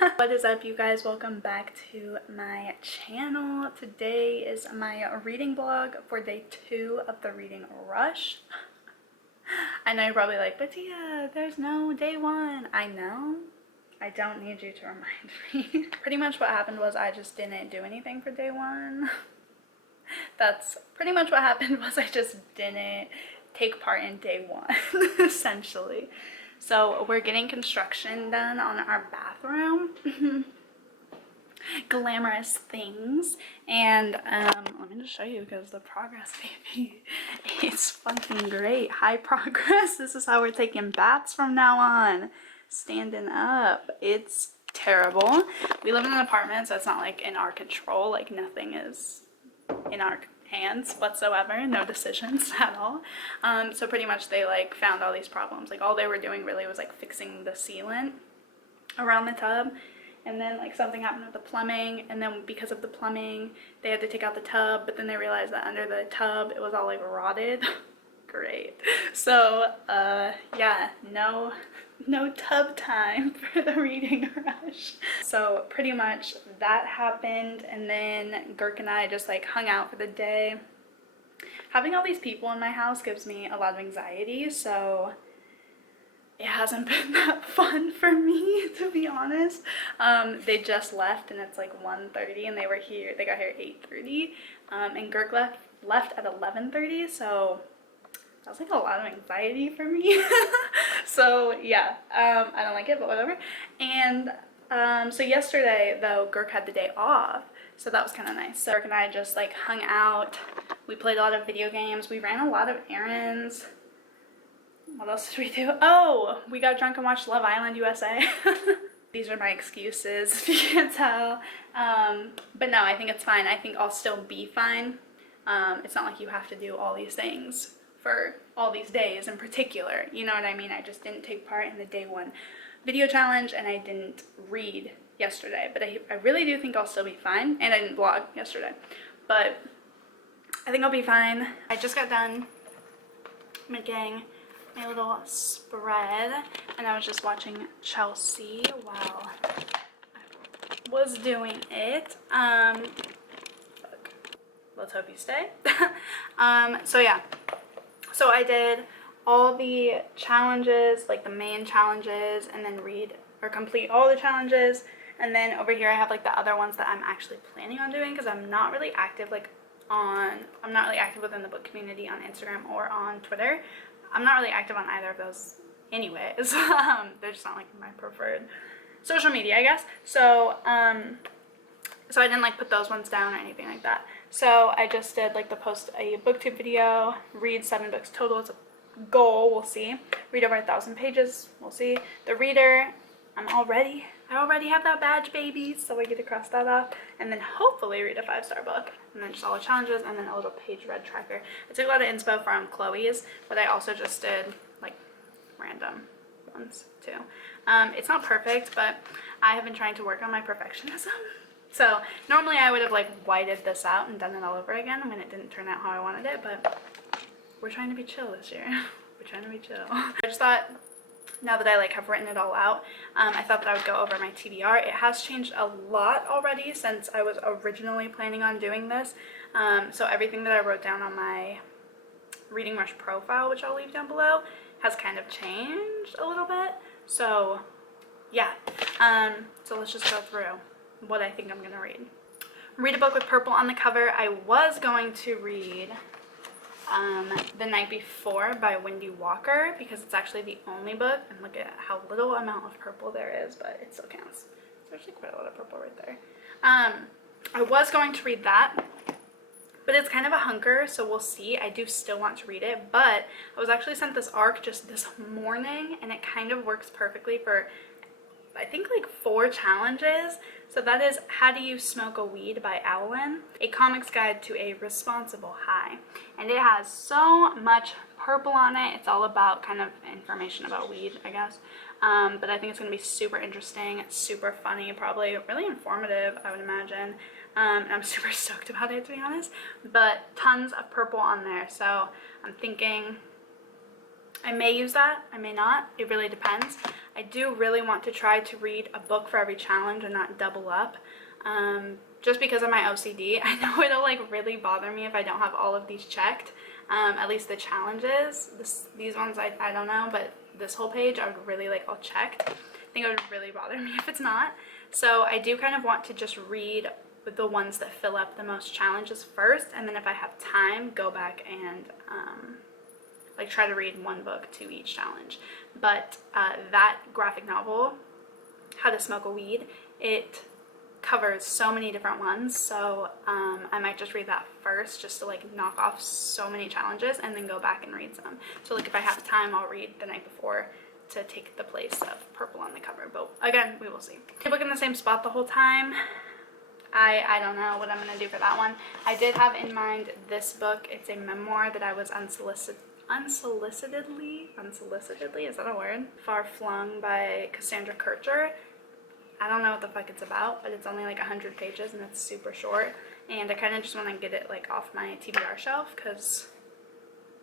What is up, you guys? Welcome back to my channel. Today is my reading vlog for day 2 of the reading rush. I know you're probably like, but Tia, there's no day 1. I know. I don't need you to remind me. Pretty much what happened was I just didn't do anything for day 1. That's pretty much what happened, was I just didn't take part in day 1, essentially. So we're getting construction done on our bathroom. Glamorous things. And let me just show you, because the progress, baby, it's fucking great. High progress. This is how we're taking baths from now on. Standing up. It's terrible. We live in an apartment, so it's not like in our control. Like nothing is in our hands whatsoever, no decisions at all. So pretty much they like found all these problems. Like all they were doing really was like fixing the sealant around the tub, and then like something happened with the plumbing, and then because of the plumbing they had to take out the tub, but then they realized that under the tub it was all like rotted. Great. So yeah, no tub time for the reading rush. So pretty much that happened, and then Girk and I just like hung out for the day. Having all these people in my house gives me a lot of anxiety, so it hasn't been that fun for me, to be honest. They just left and it's like 1:30, and they got here at 8:30, and Girk left at 11:30, so that was like a lot of anxiety for me. So yeah, I don't like it, but whatever. And so yesterday though, Girk had the day off, so that was kind of nice. So Girk and I just like hung out. We played a lot of video games. We ran a lot of errands. What else did we do? Oh, we got drunk and watched Love Island USA. These are my excuses, if you can't tell. But no, I think it's fine. I think I'll still be fine. It's not like you have to do all these things for all these days in particular, you know what I mean? I just didn't take part in the day 1 video challenge, and I didn't read yesterday, but I really do think I'll still be fine. And I didn't vlog yesterday, but I think I'll be fine. I just got done making my little spread, and I was just watching Chelsea while I was doing it. Let's hope you stay. So yeah. So I did all the challenges, like the main challenges, and then read or complete all the challenges. And then over here I have like the other ones that I'm actually planning on doing, because I'm not really active within the book community on Instagram or on Twitter. I'm not really active on either of those anyways. They're just not like my preferred social media, I guess. So so I didn't like put those ones down or anything like that. So I just did like post a booktube video, read 7 books total. It's a goal, we'll see. Read over 1,000 pages, we'll see. The reader, I already have that badge, baby, so I get to cross that off. And then hopefully read a 5-star book. And then just all the challenges, and then a little page read tracker. I took a lot of inspo from Chloe's, but I also just did like random ones too. It's not perfect, but I have been trying to work on my perfectionism. So normally I would have like whited this out and done it all over again when it didn't turn out how I wanted it, but we're trying to be chill this year. We're trying to be chill. I just thought, now that I like have written it all out, I thought that I would go over my TBR. It has changed a lot already since I was originally planning on doing this. So everything that I wrote down on my Reading Rush profile, which I'll leave down below, has kind of changed a little bit. So yeah, so let's just go through what I think I'm gonna read. Read a book with purple on the cover. I was going to read The Night Before by Wendy Walker, because it's actually the only book, and look at how little amount of purple there is, but it still counts. There's actually quite a lot of purple right there. I was going to read that, but it's kind of a hunker, so we'll see. I do still want to read it, but I was actually sent this ARC just this morning, and it kind of works perfectly for, I think, like 4 challenges. So that is How Do You Smoke a Weed by Owlin, a comics guide to a responsible high. And it has so much purple on it. It's all about kind of information about weed, I guess. But I think it's going to be super interesting, super funny, probably really informative, I would imagine. And I'm super stoked about it, to be honest. But tons of purple on there, so I'm thinking I may use that, I may not. It really depends. I do really want to try to read a book for every challenge and not double up. Just because of my OCD. I know it'll like really bother me if I don't have all of these checked. At least the challenges. These ones I don't know, but this whole page I would really like all checked. I think it would really bother me if it's not. So I do kind of want to just read the ones that fill up the most challenges first, and then if I have time, go back and like try to read one book to each challenge. But that graphic novel, How to Smoke a Weed, it covers so many different ones, so I might just read that first just to like knock off so many challenges and then go back and read some. So like if I have time, I'll read the night before to take the place of purple on the cover, but again, we will see. The book in the same spot the whole time. I don't know what I'm gonna do for that one. I did have in mind this book. It's a memoir that I was unsolicitedly, is that a word? Far Flung by Cassandra Kircher. I don't know what the fuck it's about, but it's only like 100 pages and it's super short, and I kind of just want to get it like off my TBR shelf because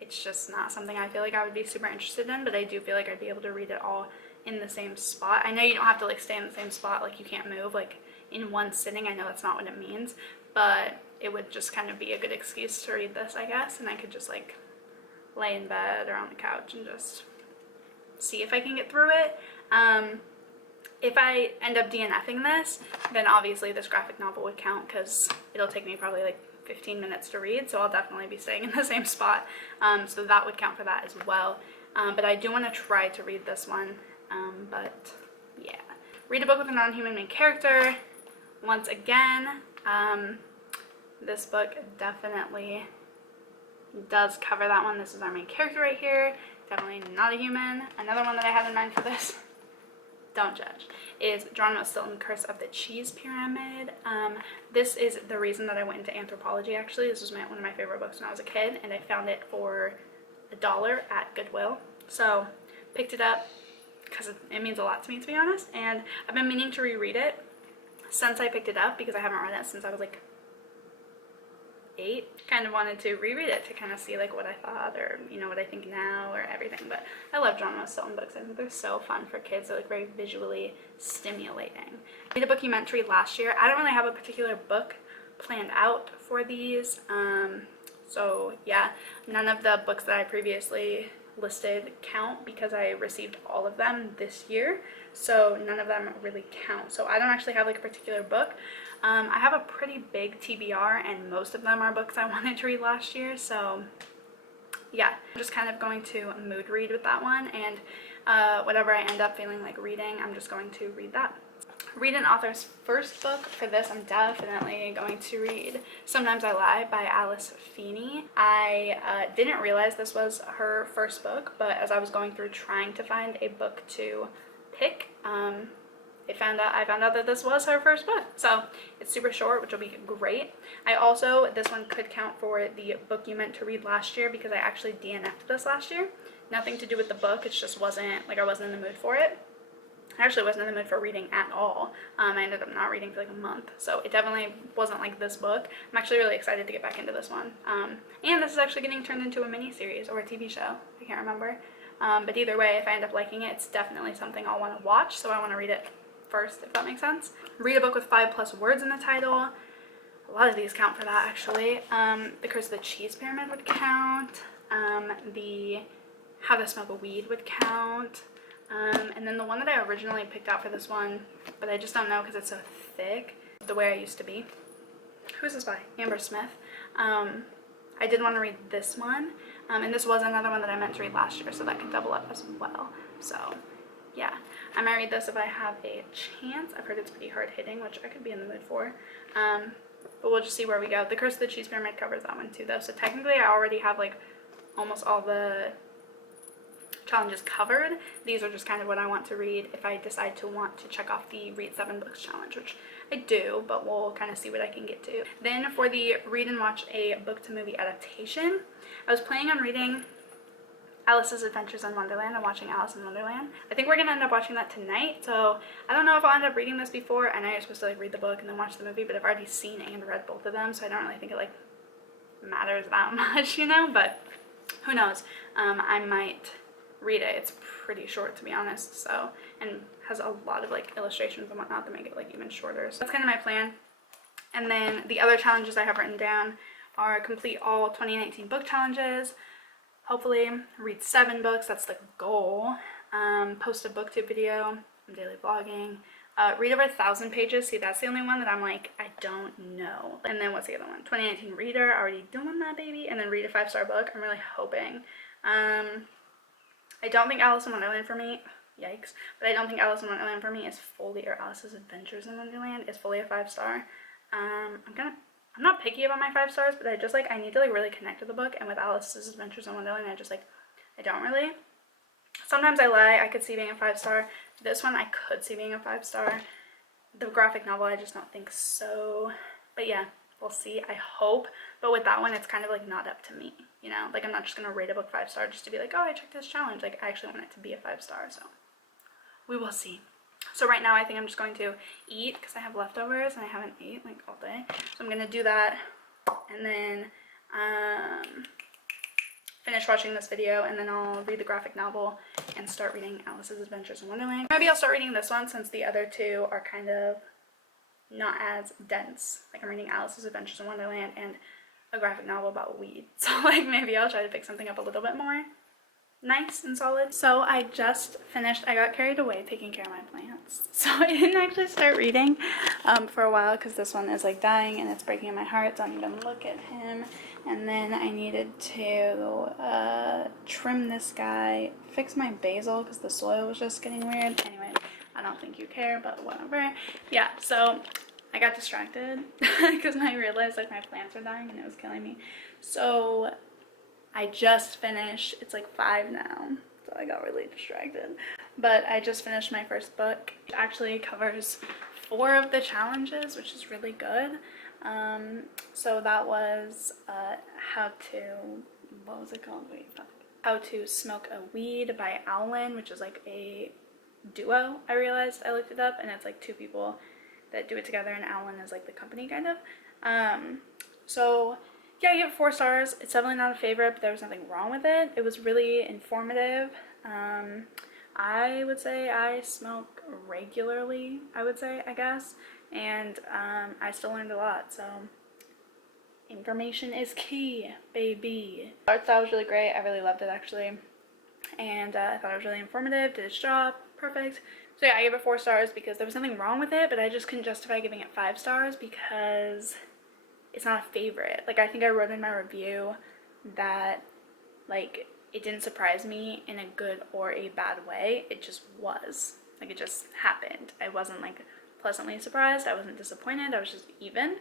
it's just not something I feel like I would be super interested in, but I do feel like I'd be able to read it all in the same spot. I know you don't have to like stay in the same spot, like you can't move like in one sitting. I know that's not what it means, but it would just kind of be a good excuse to read this, I guess, and I could just like lay in bed or on the couch and just see if I can get through it. If I end up DNFing this, then obviously this graphic novel would count because it'll take me probably like 15 minutes to read, so I'll definitely be staying in the same spot, so that would count for that as well. But I do want to try to read this one, but yeah. Read a book with a non-human main character. Once again, this book definitely does cover that one. This is our main character right here, definitely not a human. Another one that I had in mind for this, don't judge, is Geronimo Stilton, Curse of the Cheese Pyramid. This is the reason that I went into anthropology, actually. This was one of my favorite books when I was a kid, and I found it for $1 at Goodwill. So picked it up because it means a lot to me, to be honest, and I've been meaning to reread it since I picked it up because I haven't read it since I was like 8. Kind of wanted to reread it to kind of see like what I thought, or you know, what I think now or everything. But I love Geronimo Stilton books. I think they're so fun for kids. They're like very visually stimulating. I did a book you meant to read last year. I don't really have a particular book planned out for these, so yeah, none of the books that I previously listed count because I received all of them this year, so none of them really count. So I don't actually have like a particular book. I have a pretty big TBR, and most of them are books I wanted to read last year, so yeah, I'm just kind of going to mood read with that one, and whatever I end up feeling like reading, I'm just going to read that. Read an author's first book. For this, I'm definitely going to read Sometimes I Lie by Alice Feeney. I didn't realize this was her first book, but as I was going through trying to find a book to pick, I found out that this was her first book. So it's super short, which will be great. This one could count for the book you meant to read last year because I actually DNF'd this last year. Nothing to do with the book, it just wasn't, like I wasn't in the mood for it. I actually wasn't in the mood for reading at all. I ended up not reading for like a month, so it definitely wasn't like this book. I'm actually really excited to get back into this one. And this is actually getting turned into a mini-series or a TV show. I can't remember. But either way, if I end up liking it, it's definitely something I'll want to watch, so I want to read it first, if that makes sense. Read a book with 5+ words in the title. A lot of these count for that, actually. The Curse of the Cheese Pyramid would count. The How to Smoke a Weed would count. And then the one that I originally picked out for this one, but I just don't know because it's so thick, The Way I Used to Be. Who's this by? Amber Smith. I did want to read this one, and this was another one that I meant to read last year, so that could double up as well. So yeah, I might read this if I have a chance. I've heard it's pretty hard-hitting, which I could be in the mood for. But we'll just see where we go. The Curse of the Cheese Pyramid covers that one too, though, so technically I already have like almost all the challenges covered. These are just kind of what I want to read if I decide to want to check off the Read 7 Books challenge, which I do, but we'll kind of see what I can get to. Then for the Read and Watch a Book to Movie adaptation, I was planning on reading Alice's Adventures in Wonderland and watching Alice in Wonderland. I think we're gonna end up watching that tonight, so I don't know if I'll end up reading this before. I know you're supposed to like read the book and then watch the movie, but I've already seen and read both of them, so I don't really think it like matters that much, you know, but who knows. I might read it. It's pretty short, to be honest, so, and has a lot of like illustrations and whatnot that make it like even shorter. So that's kind of my plan. And then the other challenges I have written down are complete all 2019 book challenges, hopefully read 7 books, that's the goal, post a booktube video, daily vlogging, read over 1,000 pages. See, that's the only one that I'm like, I don't know. And then what's the other one? 2019 reader, already doing that, baby. And then read a 5-star book. I'm really hoping. I don't think Alice in Wonderland for me, yikes, but I don't think Alice in Wonderland for me is fully, or Alice's Adventures in Wonderland is fully a 5-star. I'm not picky about my 5 stars, but I just like, I need to like really connect with the book. And with Alice's Adventures in Wonderland, I just like, I don't really. Sometimes I lie, I could see being a 5-star. This one I could see being a 5-star. The graphic novel, I just don't think so. But yeah, we'll see, I hope. But with that one, it's kind of like not up to me, you know? Like, I'm not just gonna rate a book 5-star just to be like, oh, I checked this challenge. Like, I actually want it to be a 5-star, so we will see. So right now I think I'm just going to eat because I have leftovers and I haven't ate like all day. So I'm gonna do that and then finish watching this video, and then I'll read the graphic novel and start reading Alice's Adventures in Wonderland. Maybe I'll start reading this one since the other 2 are kind of not as dense. Like, I'm reading Alice's Adventures in Wonderland and a graphic novel about weed. So like maybe I'll try to pick something up a little bit more nice and solid. So I just finished, I got carried away taking care of my plants. So I didn't actually start reading for a while because this one is like dying and it's breaking my heart. Don't even look at him. And then I needed to trim this guy, fix my basil because the soil was just getting weird. Anyway, I don't think you care, but whatever. Yeah, so I got distracted because I realized like my plants were dying and it was killing me. So I just finished, it's like 5 now, so I got really distracted. But I just finished my first book. It actually covers 4 of the challenges, which is really good. So that was how to, what was it called? Wait, How to Smoke a Weed by Owlin, which is like a duo, I realized. I looked it up, and it's like 2 people that do it together, and Owlin is like the company, kind of. So yeah, I give it 4 stars. It's definitely not a favorite, but there was nothing wrong with it. It was really informative. I would say I smoke regularly, I guess, and I still learned a lot, so information is key, baby. The art style was really great. I really loved it, actually, and I thought it was really informative, did its job, perfect. So yeah, I gave it 4 stars because there was nothing wrong with it, but I just couldn't justify giving it 5 stars because it's not a favorite. Like, I think I wrote in my review that, like, it didn't surprise me in a good or a bad way. It just was. Like, it just happened. I wasn't, like, pleasantly surprised. I wasn't disappointed. I was just even.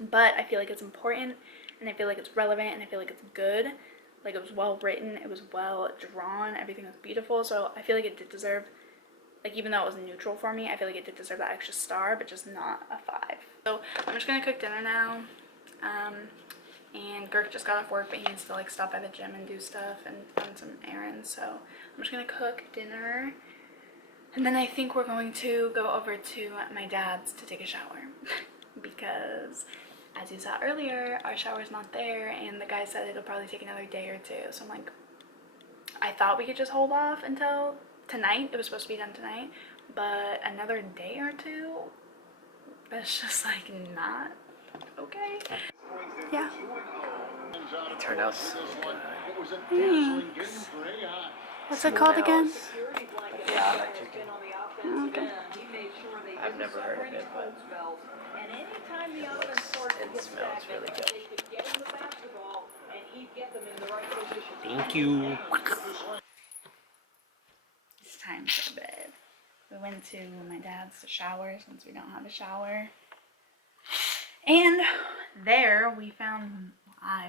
But I feel like it's important, and I feel like it's relevant, and I feel like it's good. Like, it was well written. It was well drawn. Everything was beautiful. So I feel like it did deserve, like, even though it was neutral for me, I feel like it did deserve that extra star, but just not a 5. So I'm just gonna cook dinner now. And Girk just got off work, but he needs to like stop by the gym and do stuff and run some errands. So I'm just gonna cook dinner, and then I think we're going to go over to my dad's to take a shower because, as you saw earlier, our shower's not there, and the guy said it'll probably take another day or 2. So I'm like, I thought we could just hold off until tonight. It was supposed to be done tonight, but another day or 2, that's just like not okay. Yeah. It turned out so good. Thanks. What's it called again? Yeah, chicken. Okay. I've never heard of it, but it smells really good. Thank you. It's time for bed. We went to my dad's to shower since we don't have a shower. And there we found,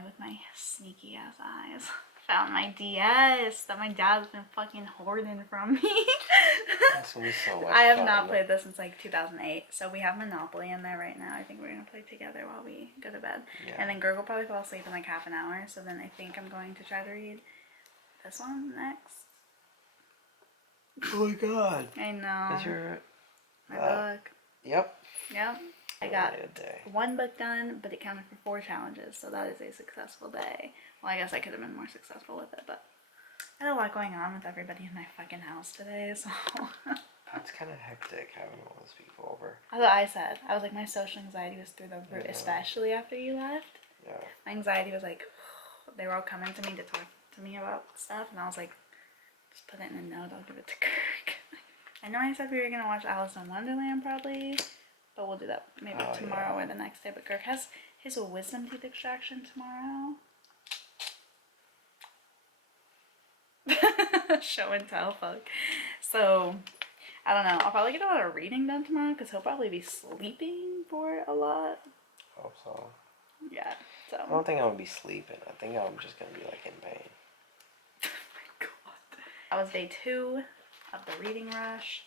with my sneaky ass eyes, found my DS that my dad's been fucking hoarding from me. That's what we saw. I have not played this since like 2008, so we have Monopoly in there right now. I think we're gonna play together while we go to bed. Yeah. And then Girk will probably fall asleep in like half an hour, so then I think I'm going to try to read this one next. Oh my god. I know. That's your my book. Yep. Yep. I got 1 book done, but it counted for 4 challenges, so that is a successful day. Well, I guess I could have been more successful with it, but I had a lot going on with everybody in my fucking house today, so. That's kind of hectic having all those people over. That's what I said. I was like, my social anxiety was through the roof, Yeah. especially after you left. Yeah. My anxiety was like, they were all coming to me to talk to me about stuff, and I was like, just put it in a note, I'll give it to Kirk. I know I said we were gonna watch Alice in Wonderland probably, but we'll do that maybe tomorrow or the next day. But Kirk has his wisdom teeth extraction tomorrow. Show and tell, fuck. So, I don't know. I'll probably get a lot of reading done tomorrow because he'll probably be sleeping for a lot. Hope so. Yeah, so. I don't think I'm gonna be sleeping. I think I'm just gonna be like in pain. Oh my god. That was day 2 of the reading rush.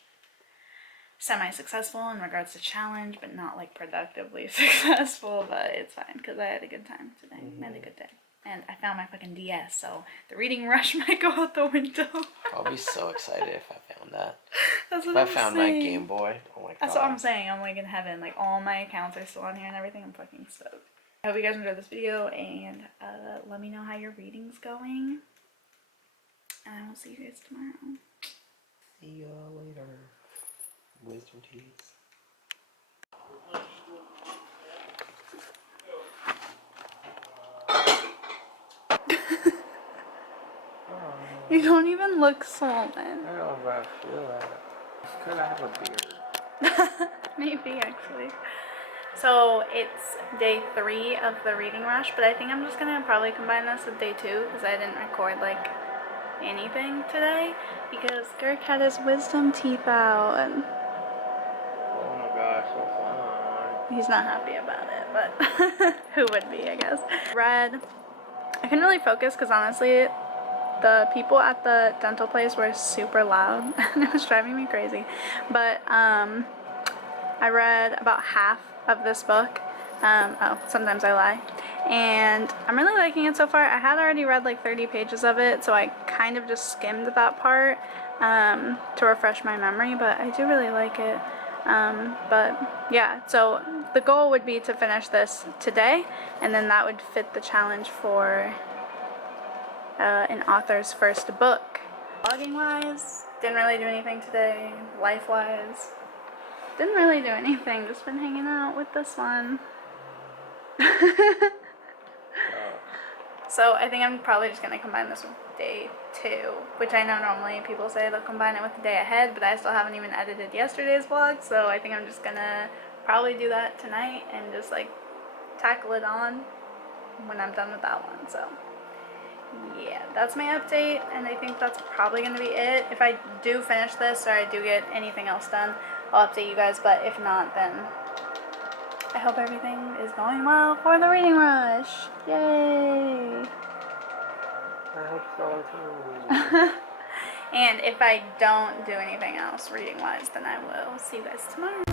Semi-successful in regards to challenge, but not like productively successful, but it's fine because I had a good time today. I had a good day. And I found my fucking DS, so the reading rush might go out the window. I'll be so excited if I found that. That's what If I I'm found saying. my Game Boy, oh my god. That's what I'm saying. I'm like in heaven. Like all my accounts are still on here and everything. I'm fucking stoked. I hope you guys enjoyed this video and let me know how your reading's going. And I will see you guys tomorrow. See ya later. Wisdom teeth. You don't even look swollen. I don't know if I feel that. It's because I have a beard. Maybe actually. So it's day 3 of the reading rush, but I think I'm just gonna probably combine this with day 2 because I didn't record like anything today because Kirk had his wisdom teeth out and Oh my gosh, so fun. he's not happy about it, but who would be, I guess. Read. I couldn't really focus because honestly the people at the dental place were super loud and it was driving me crazy. But I read about half of this book. Sometimes I lie. And I'm really liking it so far. I had already read like 30 pages of it, so I kind of just skimmed that part to refresh my memory, but I do really like it. But yeah, so the goal would be to finish this today, and then that would fit the challenge for an author's first book. Vlogging wise, didn't really do anything today. Life wise, didn't really do anything, just been hanging out with this one. So I think I'm probably just gonna combine this with day 2, which I know normally people say they'll combine it with the day ahead, but I still haven't even edited yesterday's vlog, so I think I'm just gonna probably do that tonight and just like tackle it on when I'm done with that one. So yeah, that's my update, and I think that's probably gonna be it. If I do finish this or I do get anything else done, I'll update you guys, but if not, then I hope everything is going well for the reading rush. Yay! I hope so too. And if I don't do anything else reading wise, then I will see you guys tomorrow.